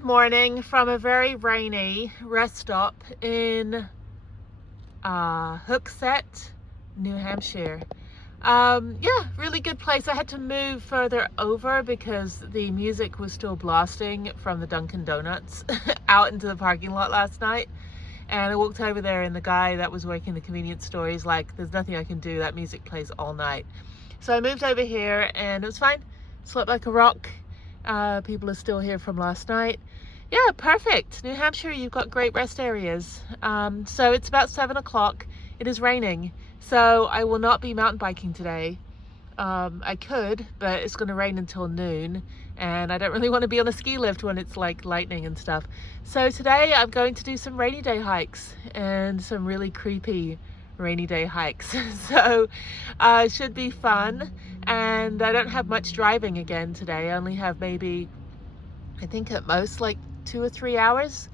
Good morning from a very rainy rest stop in Hooksett, New Hampshire. Yeah, really good place. I had to move further over because the music was still blasting from the Dunkin' Donuts out into the parking lot last night. And I walked over there and the guy that was working the convenience store, he's like, there's nothing I can do, that music plays all night. So I moved over here and it was fine. Slept like a rock. People are still here from last night. Yeah, perfect. New Hampshire, you've got great rest areas. So it's about 7 o'clock. It is raining. So I will not be mountain biking today. I could, but it's going to rain until noon. And I don't really want to be on a ski lift when it's like lightning and stuff. So today I'm going to do some rainy day hikes and some really creepy rainy day hikes. So it should be fun. And I don't have much driving again today. I only have maybe, I think at most like 2 or 3 hours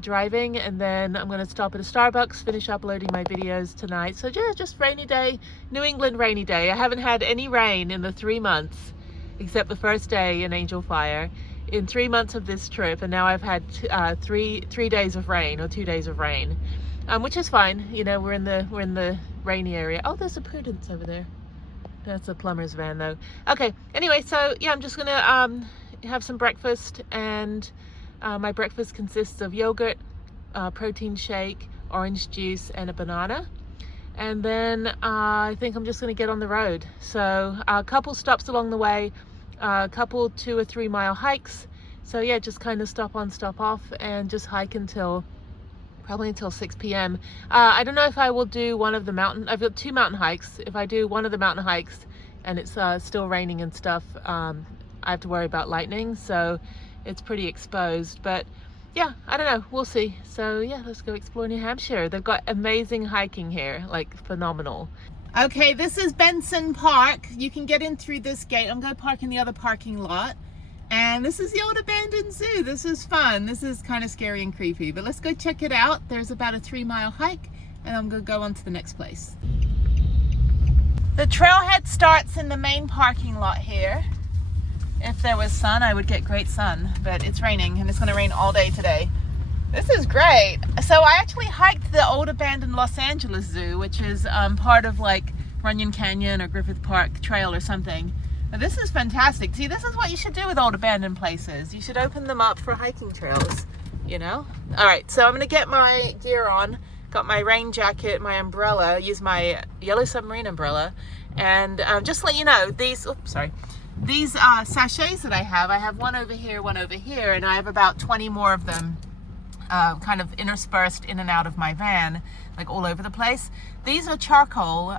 driving, and then I'm going to stop at a Starbucks, finish uploading my videos tonight. So yeah, just rainy day, New England rainy day. I haven't had any rain in the 3 months except the first day in Angel Fire in 3 months of this trip, and now I've had three days of rain, or 2 days of rain, which is fine. You know, we're in the rainy area. Oh, there's a Prudence over there. That's a plumber's van though. Okay, anyway, so yeah, I'm just gonna have some breakfast, and my breakfast consists of yogurt, protein shake, orange juice, and a banana. And then I think I'm just gonna get on the road. So a couple stops along the way, a couple 2 or 3 mile hikes. So yeah, just kind of stop on, stop off, and just hike probably until 6 p.m. I don't know if I will do one of the I've got 2 mountain hikes. If I do one of the mountain hikes and it's still raining and stuff, I have to worry about lightning, so it's pretty exposed. But yeah, I don't know, we'll see. So yeah, let's go explore New Hampshire. They've got amazing hiking here, like phenomenal. Okay, this is Benson Park. You can get in through this gate. I'm going to park in the other parking lot. And this is the old abandoned zoo. This is fun. This is kind of scary and creepy, but let's go check it out. There's about a 3 mile hike, and I'm gonna go on to the next place. The trailhead starts in the main parking lot here. If there was sun, I would get great sun, but it's raining, and it's gonna rain all day today. This is great. So I actually hiked the old abandoned Los Angeles Zoo, which is part of like Runyon Canyon or Griffith Park Trail or something. Now, this is fantastic. See, this is what you should do with old abandoned places. You should open them up for hiking trails, you know? All right, so I'm gonna get my gear on. Got my rain jacket, my umbrella, use my yellow submarine umbrella. And just to let you know, these sachets that I have one over here, and I have about 20 more of them kind of interspersed in and out of my van, like all over the place. These are charcoal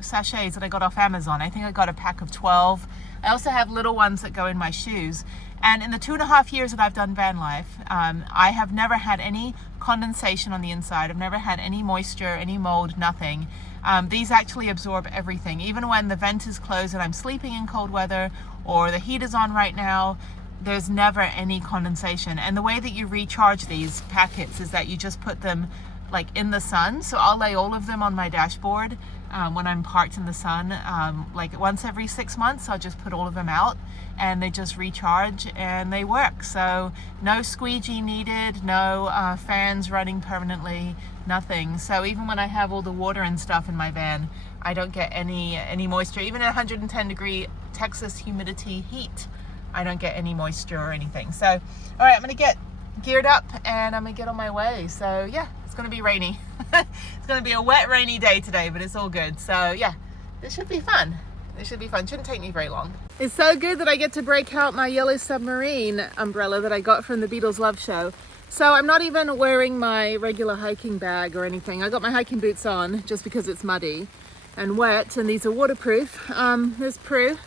sachets that I got off Amazon. I think I got a pack of 12. I also have little ones that go in my shoes. And in the 2.5 years that I've done van life, I have never had any condensation on the inside. I've never had any moisture, any mold, nothing. These actually absorb everything. Even when the vent is closed and I'm sleeping in cold weather, or the heat is on right now, there's never any condensation. And the way that you recharge these packets is that you just put them like in the sun. So I'll lay all of them on my dashboard when I'm parked in the sun. Like once every 6 months, I'll just put all of them out, and they just recharge and they work. So no squeegee needed, no fans running permanently, nothing. So even when I have all the water and stuff in my van, I don't get any moisture. Even at 110 degree Texas humidity heat, I don't get any moisture or anything. So, all right, I'm gonna get geared up and I'm gonna get on my way. So yeah, it's gonna be rainy. It's gonna be a wet, rainy day today, but it's all good. So yeah, this should be fun. This should be fun. Shouldn't take me very long. It's so good that I get to break out my yellow submarine umbrella that I got from the Beatles Love Show. So I'm not even wearing my regular hiking bag or anything. I got my hiking boots on just because it's muddy and wet, and these are waterproof. There's Prue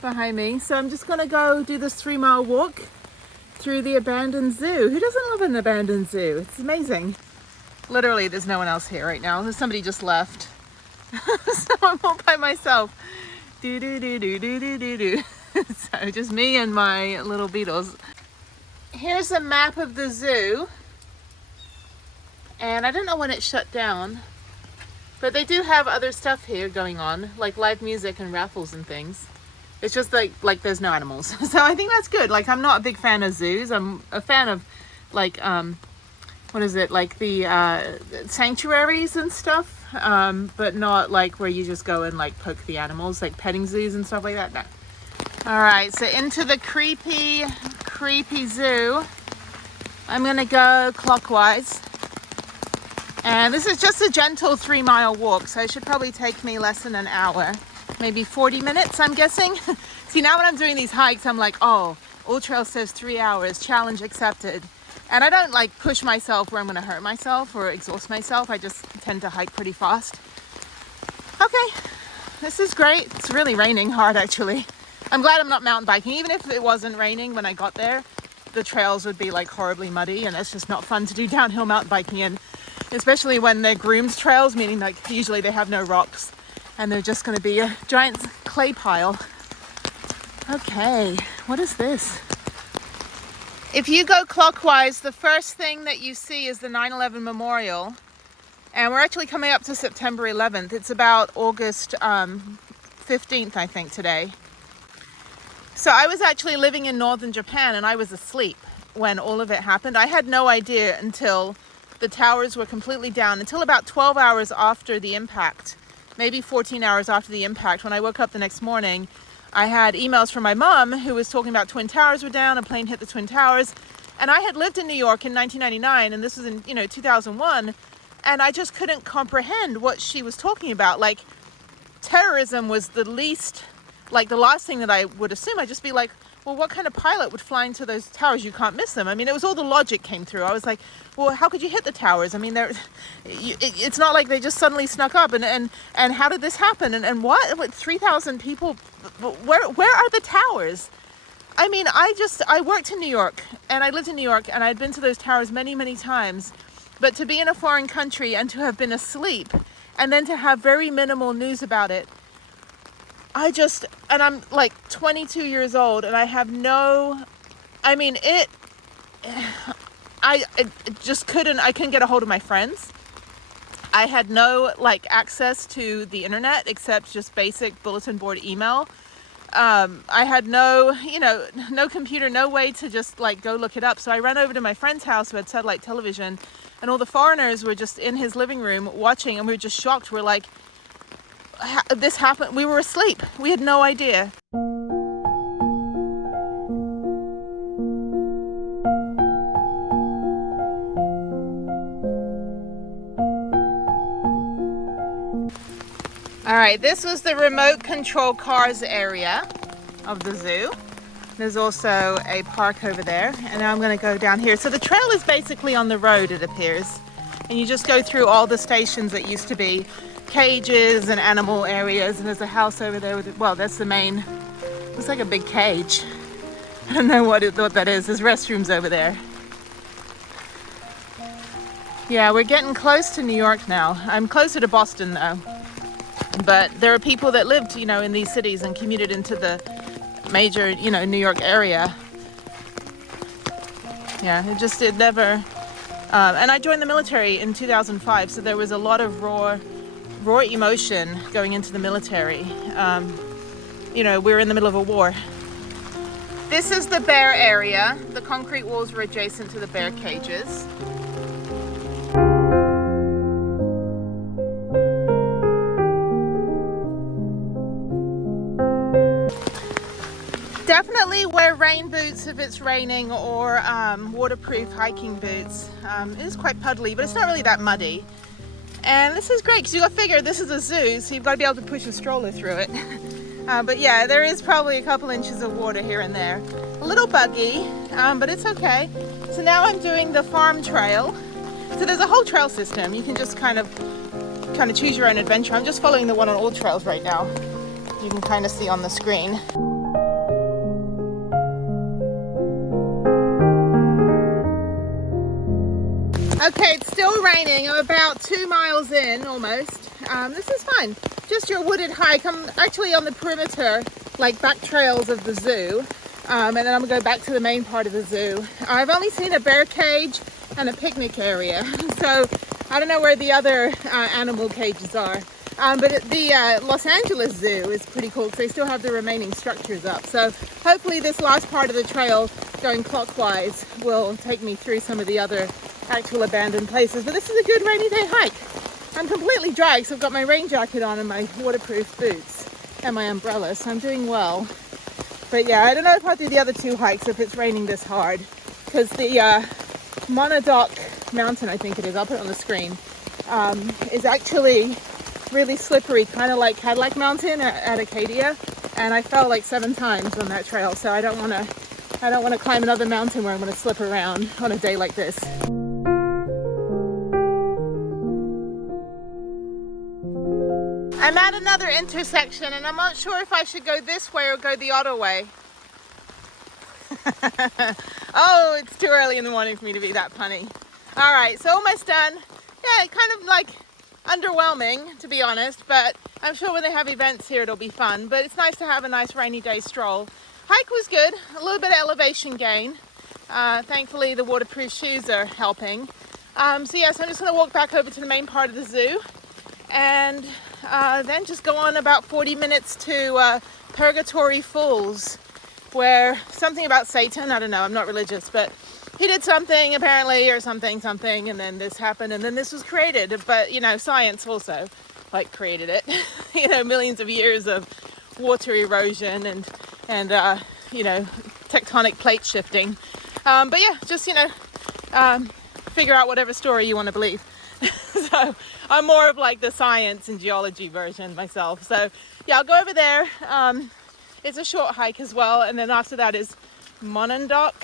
behind me. So I'm just gonna go do this 3 mile walk through the abandoned zoo. Who doesn't love an abandoned zoo? It's amazing. Literally, there's no one else here right now. Somebody just left. So I'm all by myself. Do do do do do do do do. So just me and my little beetles. Here's a map of the zoo. And I don't know when it shut down, but they do have other stuff here going on, like live music and raffles and things. It's just like there's no animals. So I think that's good. Like, I'm not a big fan of zoos. I'm a fan of like what is it, like the sanctuaries and stuff, but not like where you just go and like poke the animals, like petting zoos and stuff like that. No. All right, so into the creepy zoo. I'm gonna go clockwise, and this is just a gentle 3-mile walk, so it should probably take me less than an hour, maybe 40 minutes, I'm guessing. See, now when I'm doing these hikes, I'm like, oh, All Trail says 3 hours, challenge accepted. And I don't like push myself where I'm gonna hurt myself or exhaust myself. I just tend to hike pretty fast. Okay, this is great. It's really raining hard, actually. I'm glad I'm not mountain biking. Even if it wasn't raining when I got there, the trails would be like horribly muddy, and it's just not fun to do downhill mountain biking in, especially when they're groomed trails, meaning like usually they have no rocks and they're just going to be a giant clay pile. Okay, what is this? If you go clockwise, the first thing that you see is the 9/11 Memorial, and we're actually coming up to September 11th. It's about August 15th, I think, today. So I was actually living in northern Japan, and I was asleep when all of it happened. I had no idea until the towers were completely down, until about 12 hours after the impact, maybe 14 hours after the impact. When I woke up the next morning, I had emails from my mom who was talking about Twin Towers were down, a plane hit the Twin Towers. And I had lived in New York in 1999, and this was in 2001, and I just couldn't comprehend what she was talking about. Like, terrorism was the last thing that I would assume. I'd just be like, well, what kind of pilot would fly into those towers? You can't miss them. I mean, it was all the logic came through. I was like, well, how could you hit the towers? I mean, it's not like they just suddenly snuck up. And how did this happen? And what 3,000 people? Where are the towers? I mean, I worked in New York, and I lived in New York, and I'd been to those towers many, many times. But to be in a foreign country and to have been asleep, and then to have very minimal news about it, and I'm like 22 years old, and I have I just couldn't get a hold of my friends. I had no like access to the internet except just basic bulletin board email. I had no computer, no way to just like go look it up. So I ran over to my friend's house who had satellite television, and all the foreigners were just in his living room watching, and we were just shocked. We're like, this happened. We were asleep. We had no idea. All right, this was the remote control cars area of the zoo. There's also a park over there, and now I'm going to go down here. So the trail is basically on the road, it appears, and you just go through all the stations that used to be cages and animal areas, and there's a house over there with, well, that's the main, it's like a big cage. I don't know what that is. There's restrooms over there. Yeah, we're getting close to New York now. I'm closer to Boston though, but there are people that lived, in these cities and commuted into the major, New York area. Yeah, it never, and I joined the military in 2005, so there was a lot of raw emotion going into the military. We're in the middle of a war. This is the bear area. The concrete walls were adjacent to the bear cages. Definitely wear rain boots if it's raining, or waterproof hiking boots. It is quite puddly, but it's not really that muddy. And this is great because you got to figure this is a zoo, so you've got to be able to push a stroller through it. But yeah, there is probably a couple inches of water here and there. A little buggy, but it's okay. So now I'm doing the farm trail. So there's a whole trail system. You can just kind of choose your own adventure. I'm just following the one on All Trails right now. You can kind of see on the screen. Okay, it's still raining. I'm about 2 miles in, almost. This is fine. Just your wooded hike. I'm actually on the perimeter, like back trails of the zoo. And then I'm gonna go back to the main part of the zoo. I've only seen a bear cage and a picnic area. So I don't know where the other animal cages are. But the Los Angeles Zoo is pretty cool because they still have the remaining structures up. So hopefully this last part of the trail going clockwise will take me through some of the other actual abandoned places. But this is a good rainy day hike. I'm completely dry because I've got my rain jacket on and my waterproof boots and my umbrella, so I'm doing well. But yeah, I don't know if I'll do the other two hikes if it's raining this hard, because the Monodoc Mountain, I think it is, I'll put it on the screen, is actually really slippery, kind of like Cadillac Mountain at Acadia, and I fell like 7 times on that trail, so I don't want to climb another mountain where I'm going to slip around on a day like this. I'm at another intersection and I'm not sure if I should go this way or go the other way. Oh, it's too early in the morning for me to be that punny. All right, so almost done. Yeah, kind of like underwhelming, to be honest, but I'm sure when they have events here it'll be fun. But it's nice to have a nice rainy day stroll. Hike was good, a little bit of elevation gain. Thankfully the waterproof shoes are helping. So yes, I'm just going to walk back over to the main part of the zoo and then just go on about 40 minutes to Purgatory Falls, where something about Satan, I don't know, I'm not religious, but he did something apparently, or something, and then this happened, and then this was created. But, you know, science also, like, created it. You know, millions of years of water erosion and you know, tectonic plate shifting. But yeah, just, you know, figure out whatever story you want to believe. So I'm more of like the science and geology version myself. So yeah, I'll go over there. It's a short hike as well, and then after that is Monodoc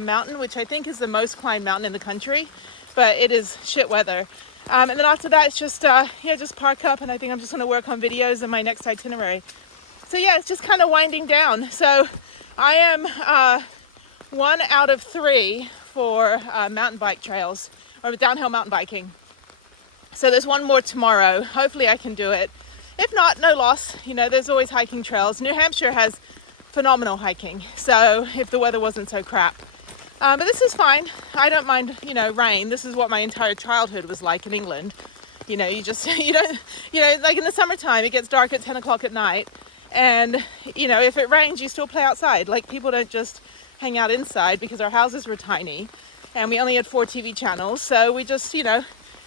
Mountain, which I think is the most climbed mountain in the country, but it is shit weather. And then after that it's just yeah, just park up, and I think I'm just going to work on videos in my next itinerary. So yeah, it's just kind of winding down. So I am 1 out of 3 for mountain bike trails, or downhill mountain biking. So there's one more tomorrow. Hopefully I can do it. If not, no loss. You know, there's always hiking trails. New Hampshire has phenomenal hiking, so if the weather wasn't so crap. But this is fine. I don't mind, you know, rain. This is what my entire childhood was like in England. You know, you just, you don't, you know, like in the summertime, it gets dark at 10 o'clock at night. And, you know, if it rains, you still play outside. Like, people don't just hang out inside, because our houses were tiny and we only had 4 TV channels. So we just, you know,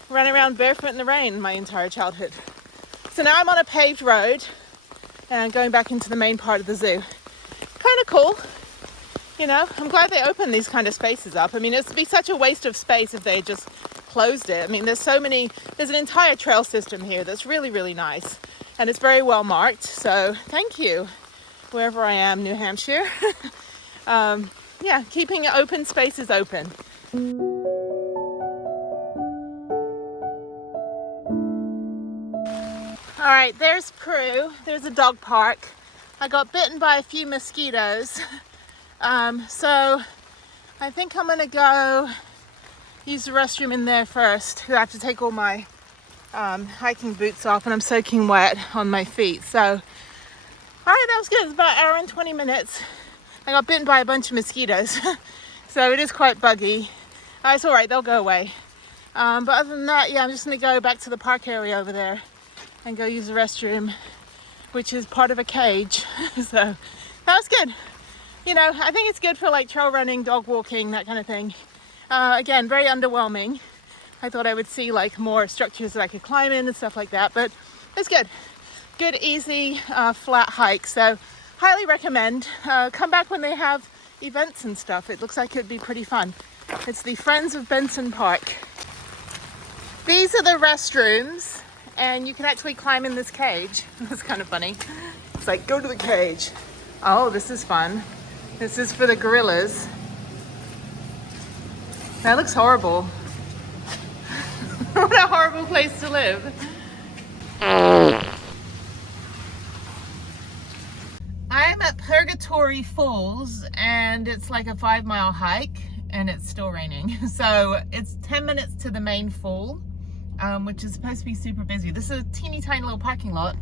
ran around barefoot in the rain my entire childhood. So now I'm on a paved road and going back into the main part of the zoo. Kind of cool. You know, I'm glad they opened these kind of spaces up. I mean, it'd be such a waste of space if they had just closed it. I mean, there's an entire trail system here that's really, really nice. And it's very well marked. So thank you, wherever I am, New Hampshire. Yeah, keeping open spaces open. All right, there's Peru. There's a dog park. I got bitten by a few mosquitoes. So I think I'm gonna go use the restroom in there first. I have to take all my hiking boots off, and I'm soaking wet on my feet. So, all right, that was good. It's about 1 hour and 20 minutes. I got bitten by a bunch of mosquitoes. So it is quite buggy. It's all right, they'll go away. But other than that, yeah, I'm just gonna go back to the park area over there and go use the restroom, which is part of a cage. So that was good. You know, I think it's good for like trail running, dog walking, that kind of thing. Again, very underwhelming. I thought I would see like more structures that I could climb in and stuff like that, but it's good. Good, easy, flat hike. So highly recommend. Come back when they have events and stuff. It looks like it'd be pretty fun. It's the Friends of Benson Park. These are the restrooms, and you can actually climb in this cage. That's kind of funny. It's like, go to the cage. Oh, this is fun. This is for the gorillas. That looks horrible. What a horrible place to live. I'm at Purgatory Falls, and it's like a 5-mile hike, and it's still raining. So it's 10 minutes to the main fall, which is supposed to be super busy. This is a teeny tiny little parking lot.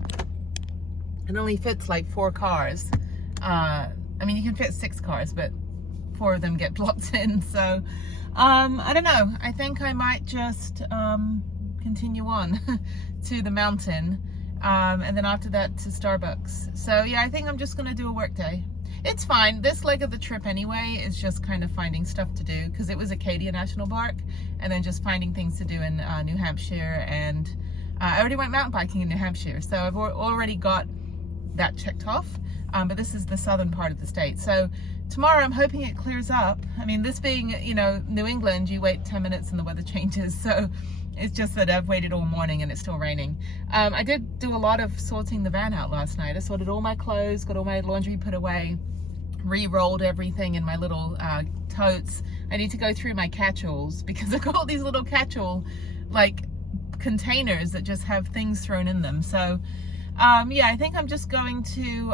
It only fits like 4 cars. I mean, you can fit 6 cars, but 4 of them get blocked in. So I don't know. I think I might just continue on to the mountain, and then after that to Starbucks. So yeah, I think I'm just gonna do a work day. It's fine. This leg of the trip anyway is just kind of finding stuff to do, because it was Acadia National Park, and then just finding things to do in New Hampshire, and I already went mountain biking in New Hampshire, so I've already got that checked off. But this is the southern part of the state. So tomorrow I'm hoping it clears up. I mean, this being, you know, New England, you wait 10 minutes and the weather changes. So it's just that I've waited all morning and it's still raining. I did do a lot of sorting the van out last night. I sorted all my clothes, got all my laundry put away, re-rolled everything in my little totes. I need to go through my catch-alls, because I've got all these little catch-all like containers that just have things thrown in them. So yeah, I think I'm just going to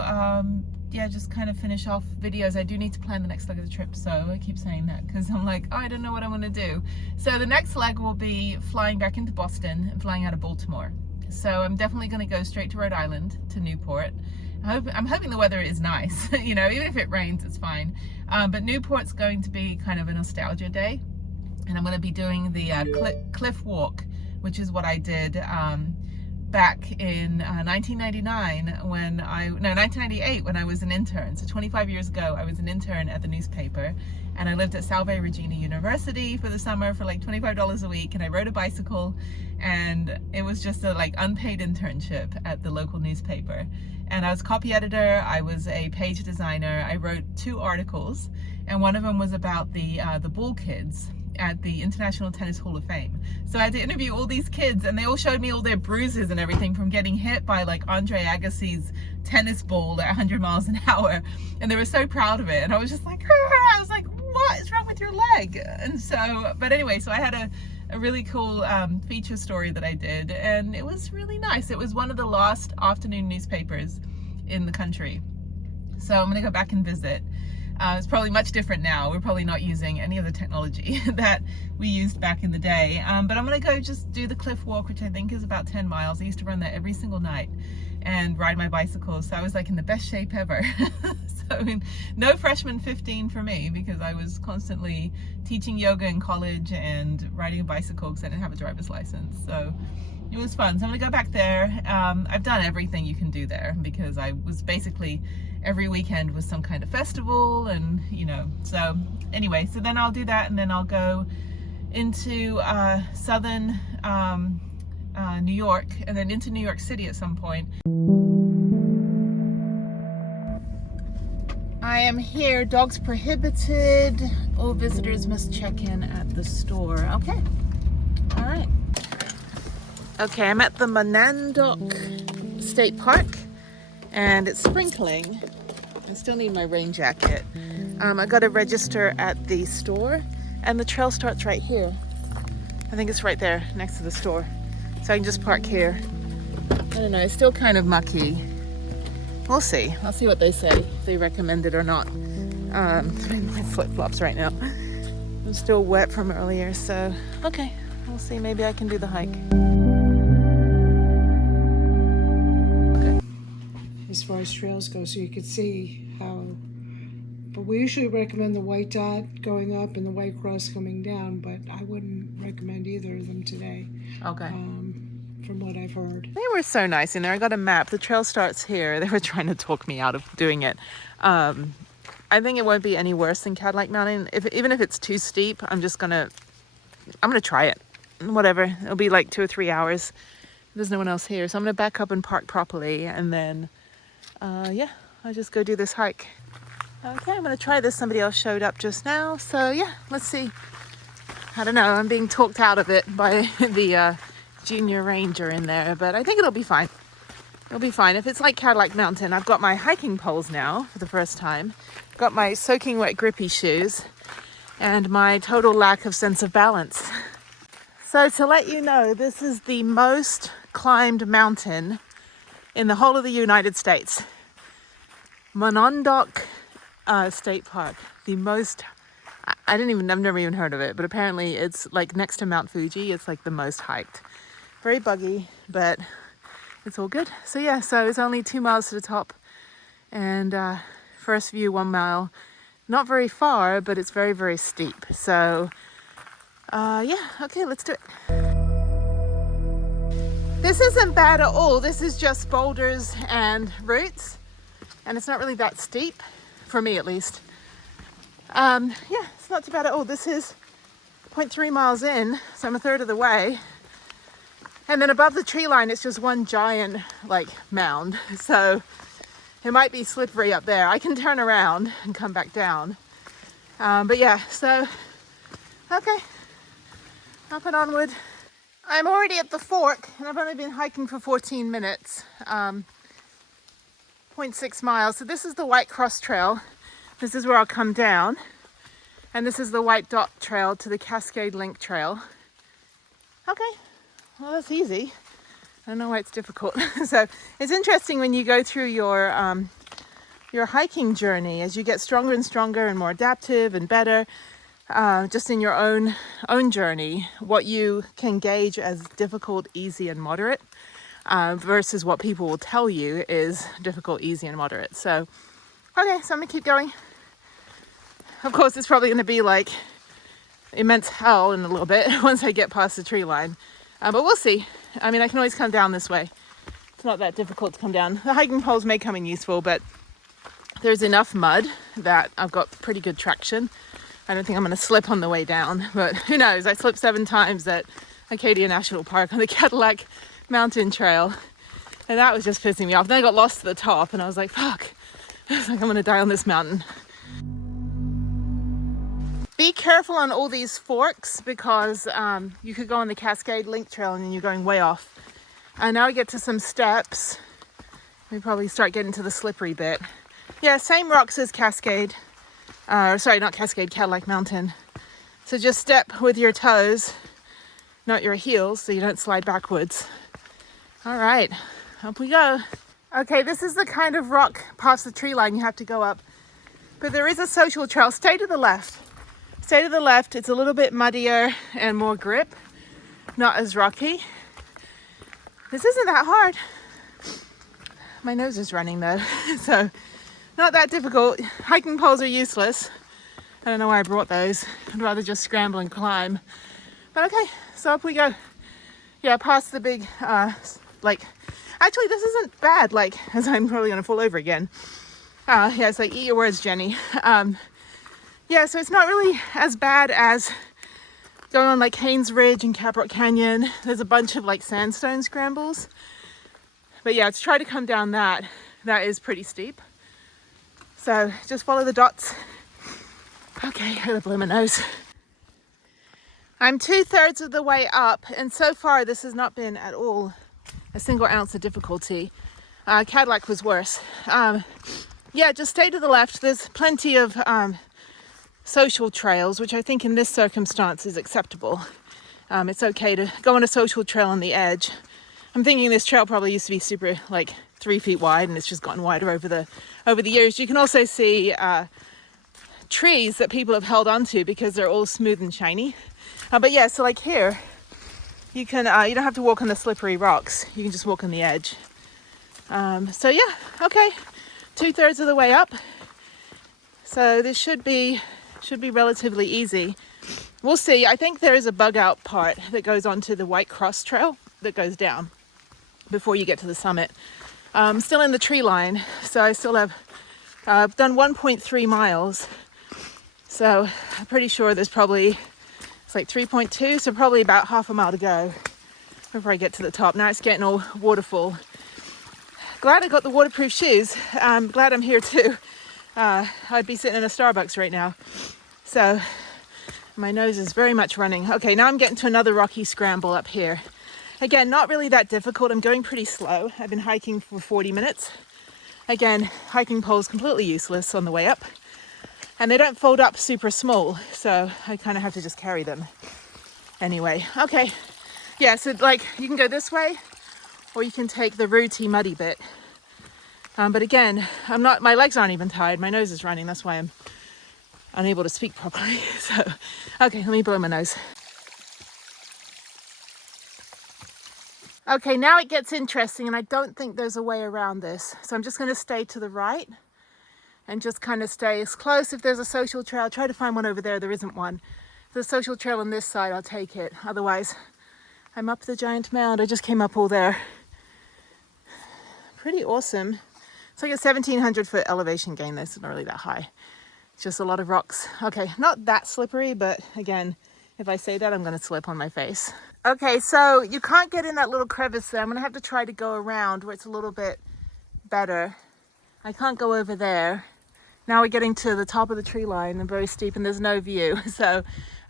yeah, just kind of finish off videos. I do need to plan the next leg of the trip, so I keep saying that because I'm like, oh, I don't know what I'm going to do. So the next leg will be flying back into Boston and flying out of Baltimore. So I'm definitely going to go straight to Rhode Island, to Newport. I'm hoping the weather is nice, you know, even if it rains, it's fine. But Newport's going to be kind of a nostalgia day, and I'm going to be doing the cliff walk, which is what I did back in 1998 when I was an intern. So 25 years ago, I was an intern at the newspaper, and I lived at Salve Regina University for the summer for like $25 a week, and I rode a bicycle, and it was just a like unpaid internship at the local newspaper. And I was copy editor, I was a page designer, I wrote 2 articles, and one of them was about the Bull kids at the International Tennis Hall of Fame. So I had to interview all these kids, and they all showed me all their bruises and everything from getting hit by like Andre Agassi's tennis ball at 100 miles an hour, and they were so proud of it. And I was just like, I was like, what is wrong with your leg? And so, but anyway, so I had a really cool feature story that I did, and it was really nice. It was one of the last afternoon newspapers in the country. So I'm gonna go back and visit. It's probably much different now. We're probably not using any of the technology that we used back in the day. But I'm gonna go just do the cliff walk, which I think is about 10 miles. I used to run that every single night and ride my bicycle. So I was like in the best shape ever. So I mean, no freshman 15 for me, because I was constantly teaching yoga in college and riding a bicycle because I didn't have a driver's license. So it was fun. So I'm gonna go back there. I've done everything you can do there, because I was basically every weekend was some kind of festival, and you know, so anyway, so then I'll do that, and then I'll go into southern New York, and then into New York City at some point. I am here. Dogs prohibited. All visitors must check in at the store. Okay. All right. Okay, I'm at the Monadnock State Park, and it's sprinkling. I still need my rain jacket. I got to register at the store, and the trail starts right here. I think it's right there next to the store. So I can just park here. I don't know, it's still kind of mucky. We'll see. I'll see what they say, if they recommend it or not. I'm in my flip-flops right now. I'm still wet from earlier, so okay. We'll see, maybe I can do the hike. As far as trails go, so you could see how, but we usually recommend the white dot going up and the white cross coming down, but I wouldn't recommend either of them today. Okay. From what I've heard. They were so nice in there. I got a map. The trail starts here. They were trying to talk me out of doing it. I think it won't be any worse than Cadillac Mountain. Even if it's too steep, I'm gonna try it. Whatever. It'll be like 2 or 3 hours. There's no one else here, so I'm gonna back up and park properly, and then yeah, I'll just go do this hike. Okay, I'm gonna try this. Somebody else showed up just now, so yeah, let's see. I don't know, I'm being talked out of it by the junior ranger in there, but I think it'll be fine. It'll be fine. If it's like Cadillac Mountain, I've got my hiking poles now for the first time. Got my soaking wet grippy shoes, and my total lack of sense of balance. So to let you know, this is the most climbed mountain in the whole of the United States. Monadnock State Park, the most, I've never even heard of it, but apparently it's like next to Mount Fuji. It's like the most hiked. Very buggy, but it's all good. So yeah, so it's only 2 miles to the top, and first view 1 mile. Not very far, but it's very, very steep. So yeah, okay, let's do it. This isn't bad at all. This is just boulders and roots, and it's not really that steep, for me at least. Yeah, it's not too bad at all. This is 0.3 miles in, so I'm a third of the way. And then above the tree line, it's just one giant like mound. So it might be slippery up there. I can turn around and come back down. But yeah, so, okay, up and onward. I'm already at the fork, and I've only been hiking for 14 minutes, 0.6 miles. So this is the White Cross Trail. This is where I'll come down. And this is the White Dot Trail to the Cascade Link Trail. Okay, well, that's easy. I don't know why it's difficult. So it's interesting when you go through your hiking journey, as you get stronger and stronger and more adaptive and better, just in your own journey, what you can gauge as difficult, easy, and moderate, versus what people will tell you is difficult, easy, and moderate. So, okay, so I'm gonna keep going. Of course, it's probably gonna be like immense hell in a little bit once I get past the tree line, but we'll see. I mean, I can always come down this way. It's not that difficult to come down. The hiking poles may come in useful, but there's enough mud that I've got pretty good traction. I don't think I'm going to slip on the way down, but who knows? I slipped 7 times at Acadia National Park on the Cadillac Mountain Trail, and that was just pissing me off. Then I got lost at the top, and I was like, fuck. I was like, I'm going to die on this mountain. Be careful on all these forks, because you could go on the Cascade Link Trail and then you're going way off. And now I get to some steps. We probably start getting to the slippery bit. Yeah, same rocks as Cascade. Sorry, not Cascade, Cadillac Mountain. So just step with your toes, not your heels, so you don't slide backwards. All right, up we go. Okay, this is the kind of rock past the tree line you have to go up. But there is a social trail. Stay to the left. Stay to the left. It's a little bit muddier and more grip, not as rocky. This isn't that hard. My nose is running though, so not that difficult. Hiking poles are useless. I don't know why I brought those. I'd rather just scramble and climb. But okay, so up we go. Yeah, past the big, actually this isn't bad, like, as I'm probably gonna fall over again. Yeah, it's like, eat your words, Jenny. Yeah, so it's not really as bad as going on like Haynes Ridge and Caprock Canyon. There's a bunch of like sandstone scrambles. But yeah, to try to come down that is pretty steep. So just follow the dots. Okay, I gotta blow my nose. I'm 2/3 of the way up, and so far this has not been at all a single ounce of difficulty. Cadillac was worse. Yeah, just stay to the left. There's plenty of social trails, which I think in this circumstance is acceptable. It's okay to go on a social trail on the edge. I'm thinking this trail probably used to be super, like 3 feet wide, and it's just gotten wider over the years. You can also see trees that people have held onto because they're all smooth and shiny. But yeah, so like here, you can you don't have to walk on the slippery rocks. You can just walk on the edge. So yeah, okay, 2/3 of the way up. So this should be relatively easy. We'll see. I think there is a bug out part that goes onto the White Cross Trail that goes down before you get to the summit. Still in the tree line, so I still have done 1.3 miles. So I'm pretty sure there's probably, it's like 3.2, so probably about half a mile to go before I get to the top. Now it's getting all waterfall. Glad I got the waterproof shoes. I'm glad I'm here too. I'd be sitting in a Starbucks right now. So my nose is very much running. Okay, now I'm getting to another rocky scramble up here. Again, not really that difficult. I'm going pretty slow. I've been hiking for 40 minutes. Again, hiking poles completely useless on the way up. And they don't fold up super small, so I kind of have to just carry them. Anyway, okay. Yeah, so like you can go this way, or you can take the rooty, muddy bit. But again, my legs aren't even tired. My nose is running. That's why I'm unable to speak properly. So, okay, let me blow my nose. Okay, now it gets interesting, and I don't think there's a way around this. So I'm just going to stay to the right and just kind of stay as close. If there's a social trail, try to find one over there. There isn't one. If there's a social trail on this side, I'll take it. Otherwise, I'm up the giant mound. I just came up all there. Pretty awesome. It's like a 1,700 foot elevation gain though, so it's not really that high. It's just a lot of rocks. Okay, not that slippery, but again, if I say that, I'm gonna slip on my face. Okay, so you can't get in that little crevice there. I'm gonna have to try to go around where it's a little bit better. I can't go over there. Now we're getting to the top of the tree line and very steep and there's no view. So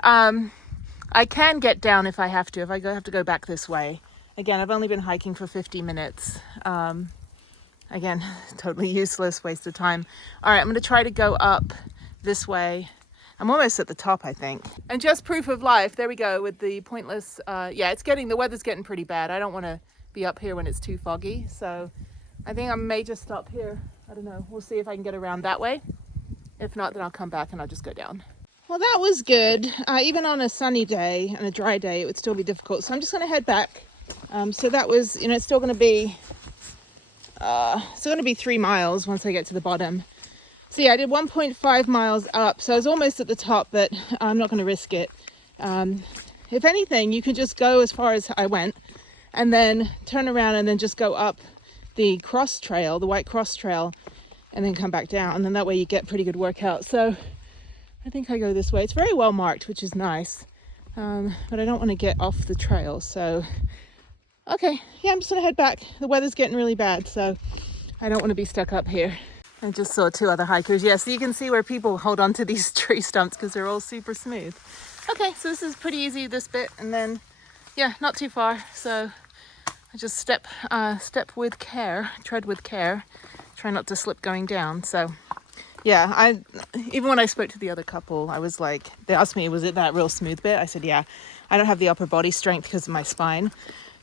I can get down if I have to, if I have to go back this way. Again, I've only been hiking for 50 minutes. Again, totally useless, waste of time. All right, I'm gonna try to go up this way. I'm almost at the top, I think. And just proof of life, there we go with the pointless, yeah, the weather's getting pretty bad. I don't wanna be up here when it's too foggy. So I think I may just stop here. I don't know, we'll see if I can get around that way. If not, then I'll come back and I'll just go down. Well, that was good. Even on a sunny day and a dry day, it would still be difficult. So I'm just gonna head back. So that was, it's still gonna be 3 miles once I get to the bottom. So yeah, I did 1.5 miles up, so I was almost at the top, but I'm not going to risk it. If anything, you can just go as far as I went and then turn around and then just go up the cross trail, the white cross trail, and then come back down. And then that way you get pretty good workout. So I think I go this way. It's very well marked, which is nice. But I don't want to get off the trail. So, okay, yeah, I'm just going to head back. The weather's getting really bad, so I don't want to be stuck up here. I just saw 2 other hikers. Yeah, so you can see where people hold on to these tree stumps because they're all super smooth. Okay, so this is pretty easy, this bit, and then, yeah, not too far. So I just step with care, tread with care, try not to slip going down. So yeah, even when I spoke to the other couple, I was like, they asked me, was it that real smooth bit? I said, yeah, I don't have the upper body strength because of my spine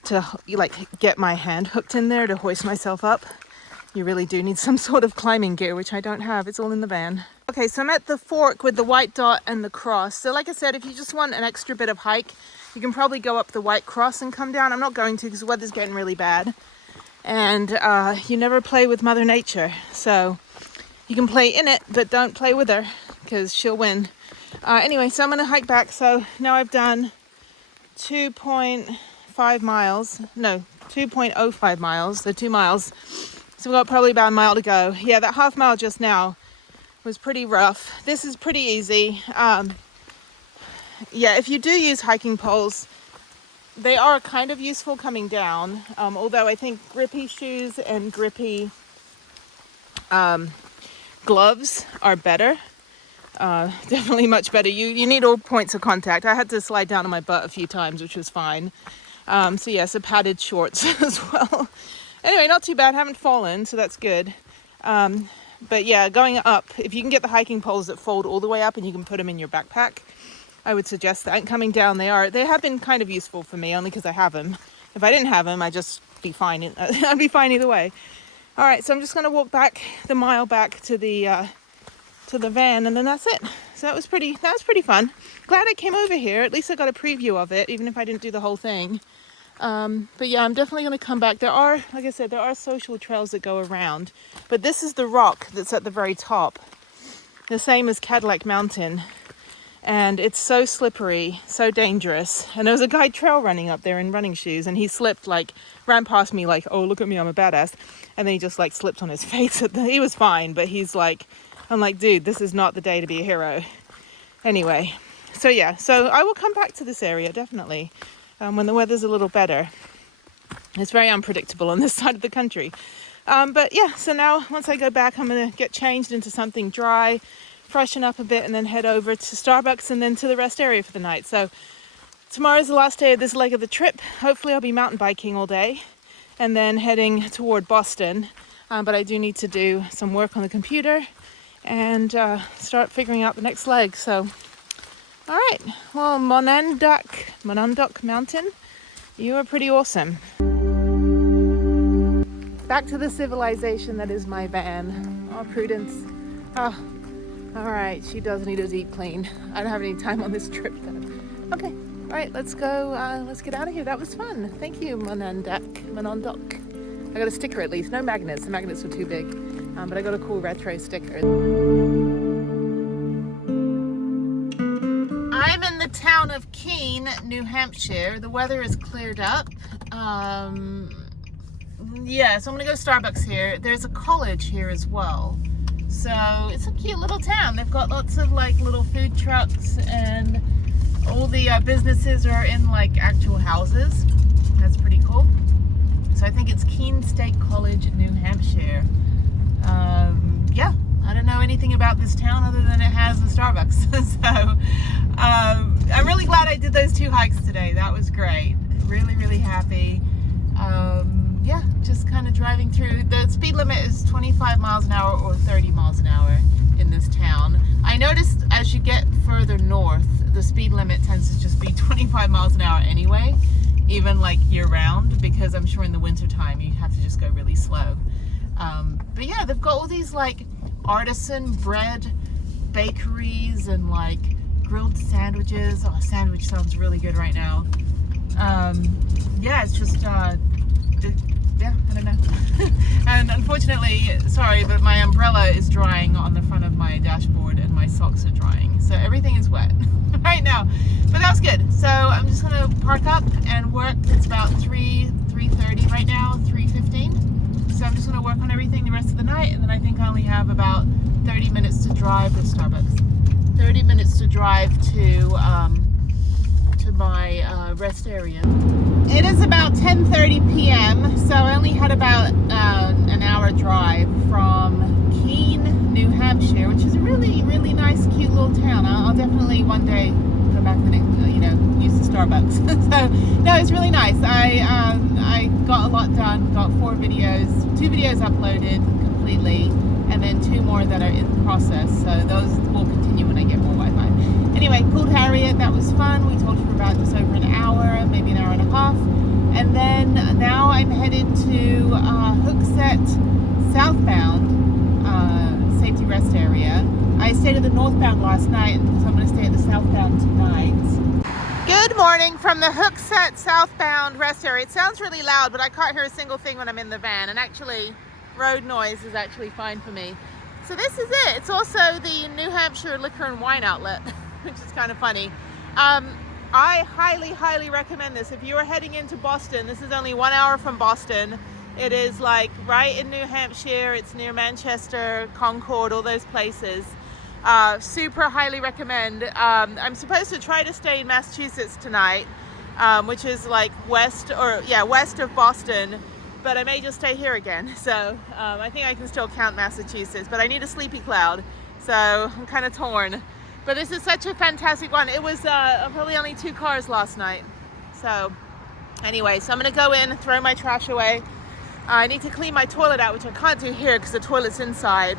to like get my hand hooked in there to hoist myself up. You really do need some sort of climbing gear, which I don't have. It's all in the van. Okay, so I'm at the fork with the white dot and the cross. So like I said, if you just want an extra bit of hike, you can probably go up the white cross and come down. I'm not going to because the weather's getting really bad. And you never play with Mother Nature. So you can play in it, but don't play with her because she'll win. Anyway, so I'm going to hike back. So now I've done 2.5 miles. No, 2.05 miles. So 2 miles. So we've got probably about a mile to go. Yeah, that half mile just now was pretty rough. This is pretty easy. Yeah, if you do use hiking poles, they are kind of useful coming down. Although I think grippy shoes and grippy gloves are better. Definitely much better. You need all points of contact. I had to slide down on my butt a few times, which was fine. So yeah, so padded shorts as well. Anyway, not too bad. Haven't fallen, so that's good. But yeah, going up, if you can get the hiking poles that fold all the way up and you can put them in your backpack, I would suggest that. And coming down, they have been kind of useful for me, only because I have them. If I didn't have them, I'd just be fine. I'd be fine either way. All right, so I'm just going to walk back the mile back to the van, and then that's it. So that was pretty fun. Glad I came over here. At least I got a preview of it, even if I didn't do the whole thing. But yeah, I'm definitely going to come back. There are, like I said, there are social trails that go around, but this is the rock that's at the very top, the same as Cadillac Mountain, and it's so slippery, so dangerous. And there was a guy trail running up there in running shoes, and he slipped, like ran past me like, oh, look at me, I'm a badass, and then he just like slipped on his face. He was fine, but I'm like, dude, this is not the day to be a hero. Anyway, so yeah, so I will come back to this area definitely. When the weather's a little better. It's very unpredictable on this side of the country. But yeah, so now once I go back, I'm going to get changed into something dry, freshen up a bit, and then head over to Starbucks and then to the rest area for the night. So tomorrow's the last day of this leg of the trip. Hopefully I'll be mountain biking all day and then heading toward Boston. But I do need to do some work on the computer and start figuring out the next leg. So all right, well, Monadnock Mountain, you are pretty awesome. Back to the civilization that is my van. Oh, Prudence. Oh, all right, she does need a deep clean. I don't have any time on this trip though. Okay, all right, let's go. Let's get out of here. That was fun. Thank you, Monadnock. I got a sticker at least. No magnets. The magnets were too big, but I got a cool retro sticker. I'm in the town of Keene, New Hampshire. The weather is cleared up. Yeah, so I'm gonna go to Starbucks here. There's a college here as well. So it's a cute little town. They've got lots of like little food trucks, and all the businesses are in like actual houses. That's pretty cool. So I think it's Keene State College in New Hampshire. Yeah, I don't know anything about this town other than it has a Starbucks. So I'm really glad I did those 2 hikes today. That was great. Really, really happy. Yeah, just kind of driving through. The speed limit is 25 miles an hour or 30 miles an hour in this town. I noticed as you get further north, the speed limit tends to just be 25 miles an hour anyway, even like year round, because I'm sure in the winter time you have to just go really slow. But yeah, they've got all these like artisan bread bakeries and like grilled sandwiches. Oh, sandwich sounds really good right now. Yeah, it's just yeah, I don't know. And unfortunately, sorry, but my umbrella is drying on the front of my dashboard and my socks are drying. So everything is wet right now. But that was good. So I'm just gonna park up and work. It's about 3:30 right now, 3:15. So I'm just gonna work on everything the rest of the night, and then I think I only have about 30 minutes to drive to Starbucks. 30 minutes to drive to my rest area. It is about 10:30 p.m. so I only had about an hour drive from Keene, New Hampshire, which is a really, really nice, cute little town. I'll definitely one day go back and use the Starbucks. So no, it's really nice. I got a lot done. Got 2 videos uploaded completely, and then 2 more that are in process. So those will continue when I get more Wi-Fi. Anyway, called Harriet. That was fun. We talked for about just over an hour, maybe an hour and a half. And then now I'm headed to Hooksett southbound safety rest area. I stayed at the northbound last night, so I'm going to stay at the southbound tonight. Good morning from the Hooksett southbound rest area. It sounds really loud, but I can't hear a single thing when I'm in the van. And actually, road noise is actually fine for me. So this is it. It's also the New Hampshire Liquor and Wine Outlet, which is kind of funny. I highly, highly recommend this. If you are heading into Boston, this is only 1 hour from Boston. It is like right in New Hampshire. It's near Manchester, Concord, all those places. Super highly recommend. I'm supposed to try to stay in Massachusetts tonight, which is like west of Boston, but I may just stay here again. So I think I can still count Massachusetts, but I need a sleepy cloud, so I'm kind of torn. But this is such a fantastic one. It was probably only 2 cars last night. So anyway, so I'm gonna go in, throw my trash away. I need to clean my toilet out, which I can't do here because the toilet's inside.